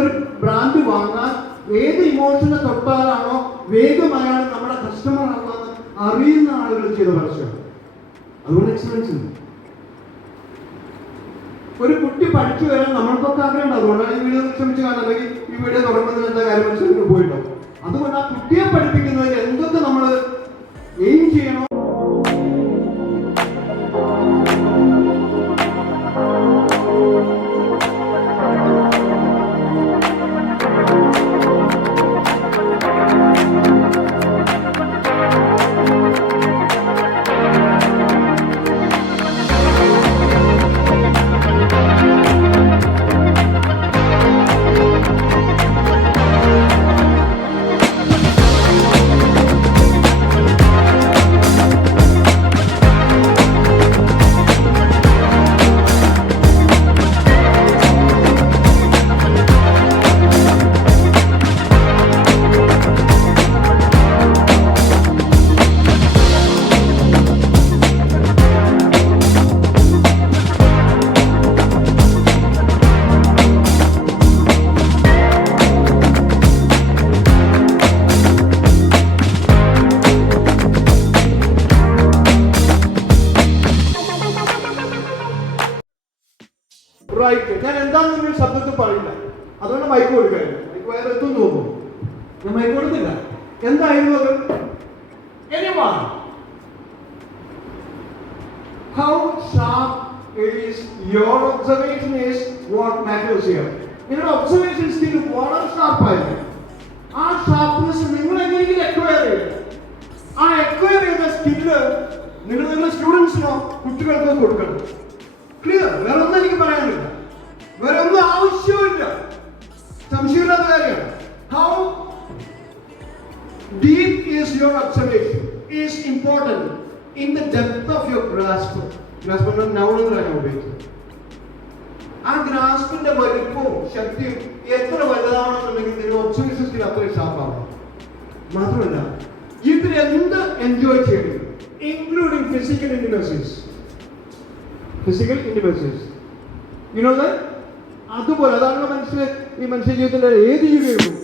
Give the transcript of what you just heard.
ഒരു ബ്രാൻഡ് വാങ്ങാൻ ഏത് ഇമോഷനെ തൊട്ടാലാണോ വേഗമായാണ് നമ്മുടെ കസ്റ്റമർ ആവാന്ന് അറിയുന്ന ആളുകൾ ചെയ്ത പരസ്യമാണ്. അതുകൊണ്ട് എക്സലൻസ് ഉണ്ട്. ഒരു കുട്ടി പഠിച്ചു വരാൻ നമ്മൾക്കൊക്കെ ആഗ്രഹം. അതുകൊണ്ടാണ് ഈ വീഡിയോ ശ്രമിച്ച് കാണാൻ, അല്ലെങ്കിൽ ഈ വീഡിയോ തുടങ്ങുന്നതിന് എന്താ കാര്യം മനസ്സിലാക്കി പോയിട്ടോ. അതുകൊണ്ട് ആ കുട്ടിയെ പഠിപ്പിക്കുന്നതിന് എന്തൊക്കെ നമ്മൾ എയിം ചെയ്യണോ. ഞാൻ എന്താണെന്ന് ശബ്ദത്തിൽ പറയില്ല, അതുകൊണ്ട് മൈക്ക് കൊടുക്കായിരുന്നു. മൈക്ക് വേറെ എത്തും തോന്നുന്നു. ഞാൻ മൈക്ക് കൊടുത്തില്ല. എന്തായിരുന്നു അത്? Anyone? How sharp is your observation is what matters here. നിങ്ങളുടെ ഒബ്സർവേഷൻ സ്കിൽ വളരെ ഷാർപ്പായിരുന്നു. ആ ഷാർപ്പ്നെസ് നിങ്ങൾ എങ്ങനെയെങ്കിലും എക്വയർ ചെയ്യും. ആ എക്വയർ ചെയ്ത സ്കില്ല് നിങ്ങൾ നിങ്ങളുടെ സ്റ്റുഡൻസിനോ കുട്ടികൾക്കോ കൊടുക്കണം. ക്ലിയർ? വേറെ ഒന്നും എനിക്ക് പറയാനില്ല, വേറെ ഒന്നും ആവശ്യമില്ല. സംശയമില്ലാത്ത കാര്യമാണ്. How deep is your observation is important in the depth of your grasp. Grasp എന്ന noun ആണ് ഉപയോഗിക്കുന്നത്. ആ ഗ്രാസ്പിന്റെ വലിപ്പവും ശക്തിയും എത്ര വലുതാവണമെന്നുണ്ടെങ്കിൽ നിങ്ങളുടെ ഒബ്സർവേഷൻ സ്കിൽ അത്രയും ഷാർപ്പാണ്. മാത്രമല്ല ഇതിൽ എന്ത് എൻജോയ് ചെയ്യണം, including physical intimacies. You know that? അതുപോലെ അതാണ് ഈ മനുഷ്യ ജീവിതത്തിന്റെ ഏത് ജീവിതവും